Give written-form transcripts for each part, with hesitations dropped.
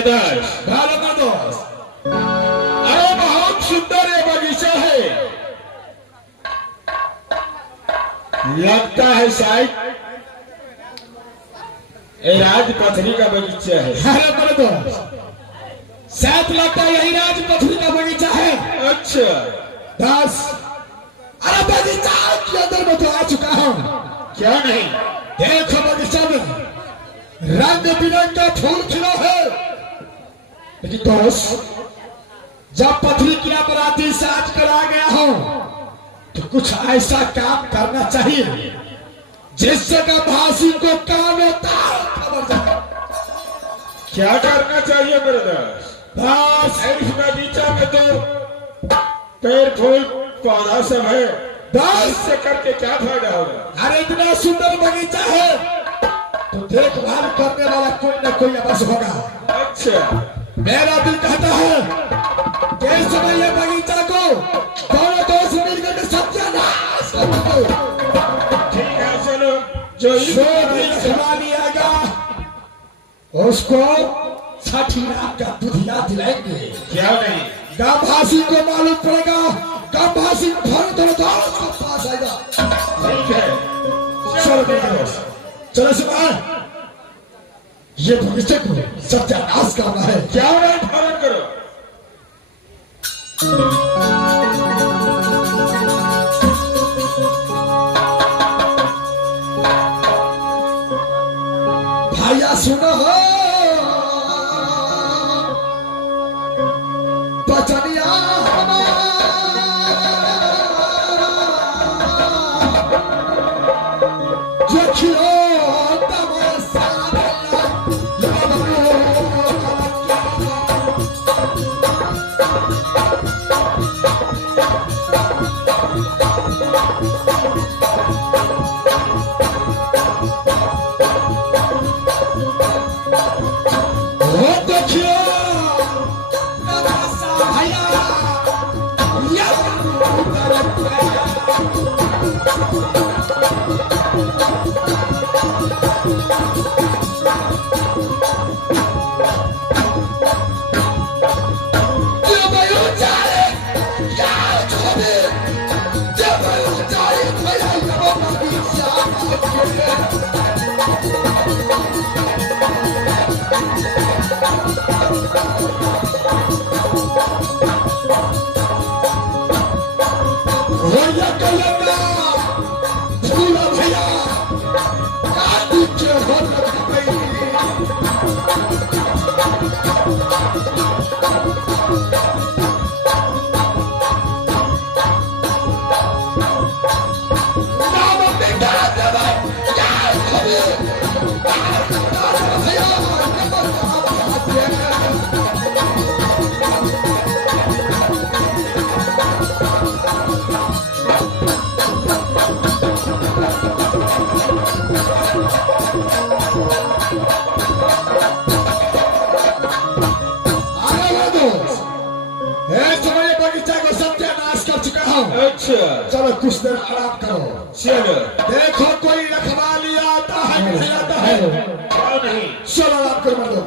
जयदास भारत का दोस्त। अरे बहुत सुंदर ये बगीचा है। लगता है शायद ये राजपथरी का बगीचा है। अरे मेरे दोस्त, शायद लगता है यही राजपथरी का बगीचा है। अच्छा दास, अरे बगीचा के अंदर में तो आ चुका हूँ। क्या नहीं? देखो बगीचा में रंग बिरंगे फूल खिला है। लेकिन दोस्त, जब पथरी किला पर आती से आज कर आ गया हूँ तो कुछ ऐसा काम करना चाहिए जिससे का भाषी को काम होता खबर जाए। क्या करना चाहिए मेरे दास? दास, इस बगीचा में तो पेड़ फूल पौधा सब है। दास, इससे करके क्या फायदा होगा? अरे इतना सुंदर बगीचा है तो देखभाल करने वाला कोई ना कोई अवश्य होगा। अच्छा मेरा दिल कहता है कि इस समय ये बगीचा को दोनों दोस्त मिलकर के सत्यानाश कर दो। ठीक है, चलो जो जो भी रखवाली आएगा उसको छठी रात का दुधिया दिलाएंगे। क्या नहीं? गांववासी को मालूम पड़ेगा, गांववासी घर दोनों दोस्त के पास आएगा। ठीक है, चलो मेरे दोस्त, चलो सुबह ये बगीचे को सत्यानाश करना है। क्या नहीं? पालन करो। भैया सुनो हो बचनिया देखियो अच्छा चलो कुछ देर आराम करो। चलो देखो कोई रखवाली आता है कि नहीं आता है। क्या नहीं? चलो आराम करो मर्दो।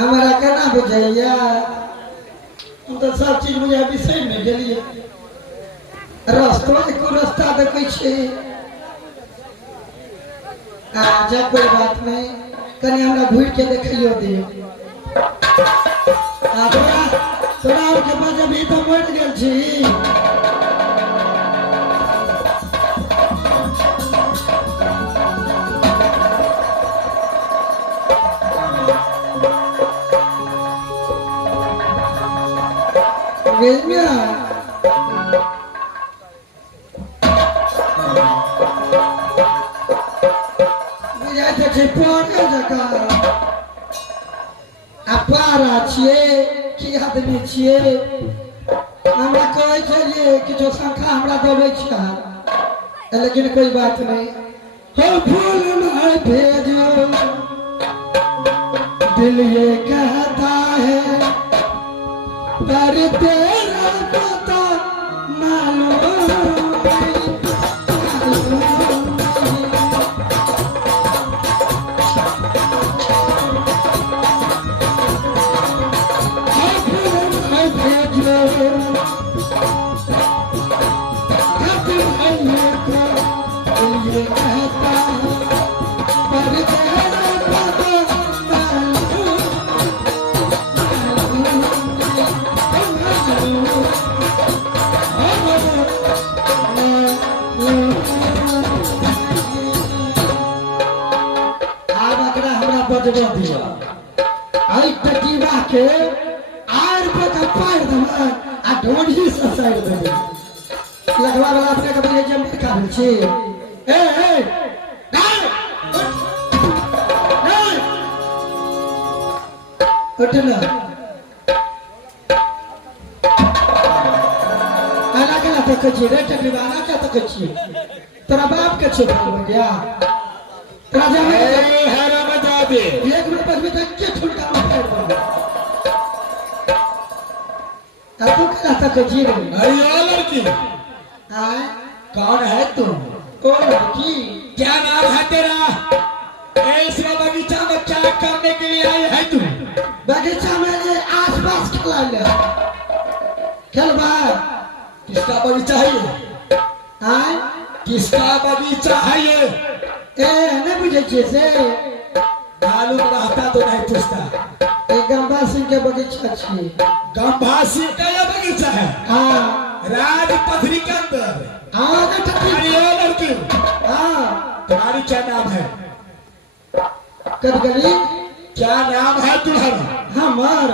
हमारा कहना बुझाइया, हम तो सब चीज बुझा विषय में गेलिए। रास्ता को रास्ता देखे छे। जा कोई बात नहीं, कनी हमरा घूर के देखियो दियो। तोरा के बाद अभी तो मर गेल छी। Gel ya. छै पढ़े जका आ पारा छियै की आदमी छियै हमरा कहै छलिए किछो संख्या हमरा देबै छियै लेकिन कोई बात नहीं हो फूल न भेजो दिल ये कहता है पर तेरा पता मालूम के आर पे का पार दमा आ ढोढ़ी से साइड दे लगवा वाला अपने का बजे जम खा छी ए डाल उठना आला केला तक छी रे टकरीवाना का तक छी तेरा बाप के छो हो गया तेरा जा है रमजादी एक मिनट बस में तक के ठुलका मार तू क्या तक जी रही अरे लड़की आए कौन है तुम? कौन लड़की? क्या नाम है तेरा? इस बगीचा में क्या करने के लिए आई है तुम? बगीचा में ये आसपास खेला ले खेलवा किसका बगीचा है ये? आए किसका बगीचा है ये? नहीं बुझे से मालूम रहता तो नहीं पूछता। गंभा सिंह के बगीचा छी गंभा सिंह का यह बगीचा है? हाँ राजपथरी के अंदर। हाँ लड़की हाँ तुम्हारी क्या नाम है? कदगली क्या नाम है तुम्हारा? हमार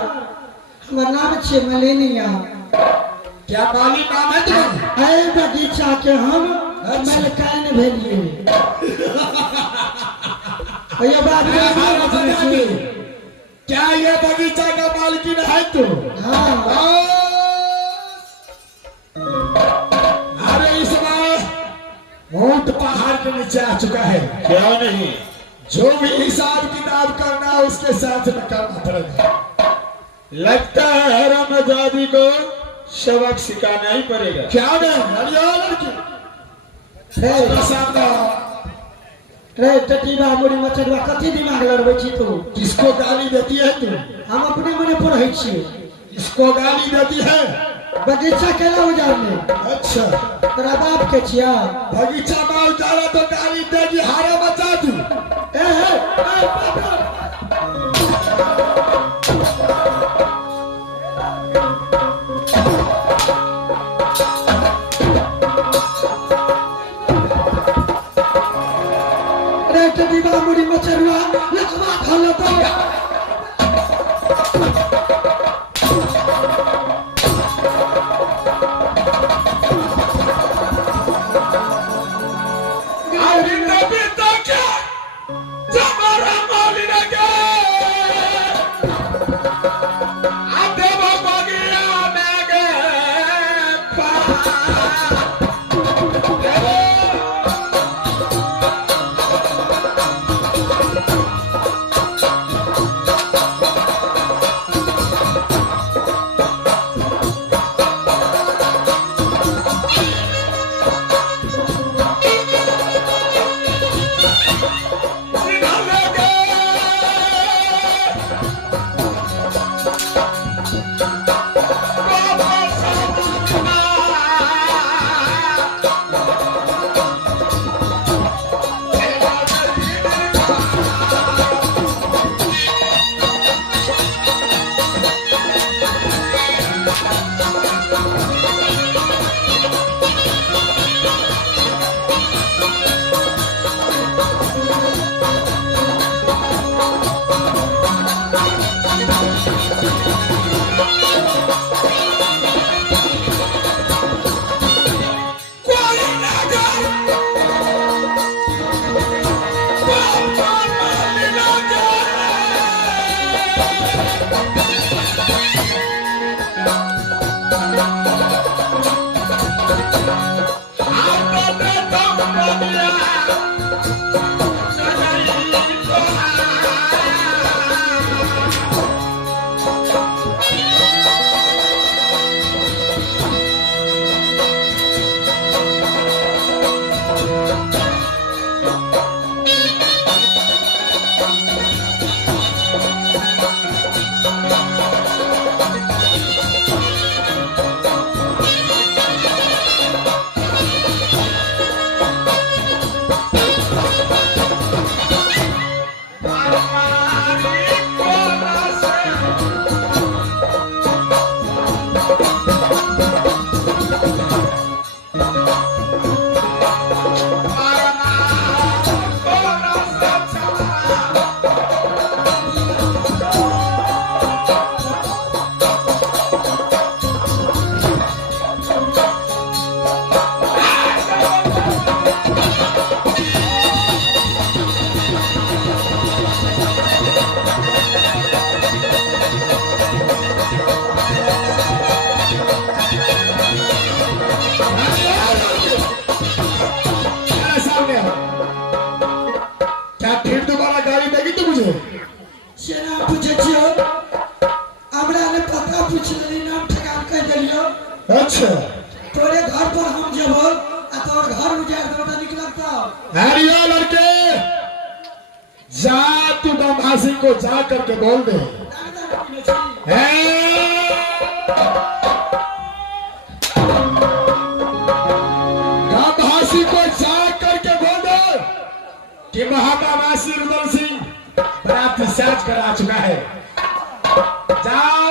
नाम छे मलेनिया। क्या माली नाम है तुम्हारा? अरे बगीचा के हम मलकान भेलिए ये बात क्या ये बगीचा का मालकिन है तू? हाँ अरे इस बार ऊंट पहाड़ के नीचे आ चुका है। क्या नहीं? जो भी हिसाब किताब करना है उसके साथ में करना पड़ेगा। लगता है रमजादी को सबक सिखाना ही पड़ेगा। क्या नहीं? रे टटीबा मुड़ी मचरवा कथी दिमाग लड़बै छी तू? किसको गाली देती है तू? हम अपने मने पढ़ै छी। किसको गाली देती है? बगीचा केला उजाड़ने। अच्छा तेरा बाप के छिया? बगीचा में उजाड़ा तो गाली देगी हारा बचा दू। टटीबा मुड़ी मचरवा लखवा खाला तो क्या फिर दोबारा गाड़ी देगी तू मुझे? सेना पूछे छियो हमरा ने पता पूछ लेली नाम ठिकान कह देलियो। अच्छा तोरे घर पर हम जेबो आ तोर घर उजाड़ देबो त निक लगता। हरिया लड़के जा तू बमहासी को जा करके बोल दे बमहासी को जा करके बोल दे कि महाकावासी रुदल सिंह बरात साज करा चुका है। जाओ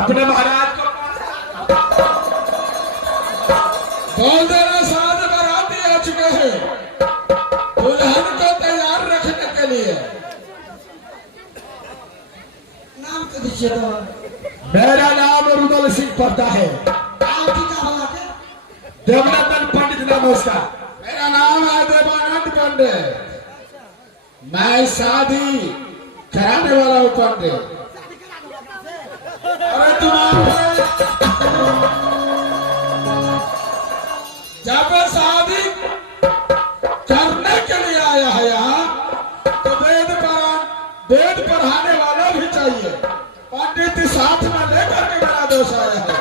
अपने महाराज को बोल देना साथ बाराती आ चुके हैं दुल्हन को तैयार रखने के लिए। नाम कह दीजिए तो मेरा नाम रुदल सिंह पड़ता है। आप की का बात है? देवनाथन पंडित नाम है उसका। मेरा नाम है देवानंद पंडित। मैं शादी कराने वाला हूँ पंडित। अरे तुम्हारे जब शादी करने के लिए आया है यहाँ तो वेद पढ़ाने वाला भी चाहिए। पंडित साथ में लेकर के मेरा दोष आया है।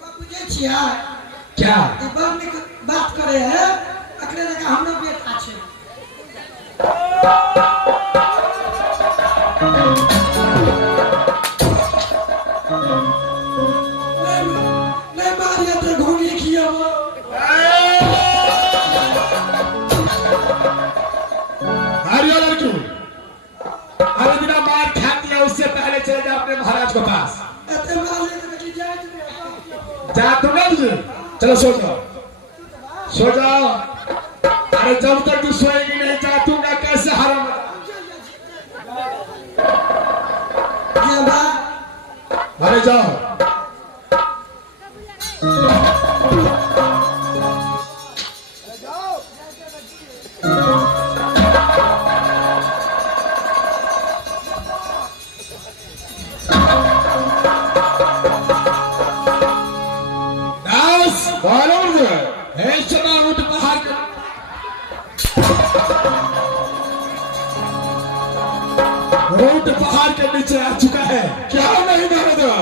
पूछे छिया क्या ई बात करे है अकरे लगा हमरा बेटा छे। नहीं मारिया तो घोड़ी खिया वो हरिया लड़की अरे बिना मार खा दिया उससे पहले चले जा अपने महाराज के पास। एते मारिया तो की जाए तो जा तो नहीं चलो सो जाओ सो जाओ। अरे जब तक तू सोएगी नहीं जातूंगा कैसे हराम। ये बा अरे जाओ ऊंट पहाड़ के नीचे आ चुका है। क्या नहीं मारे दो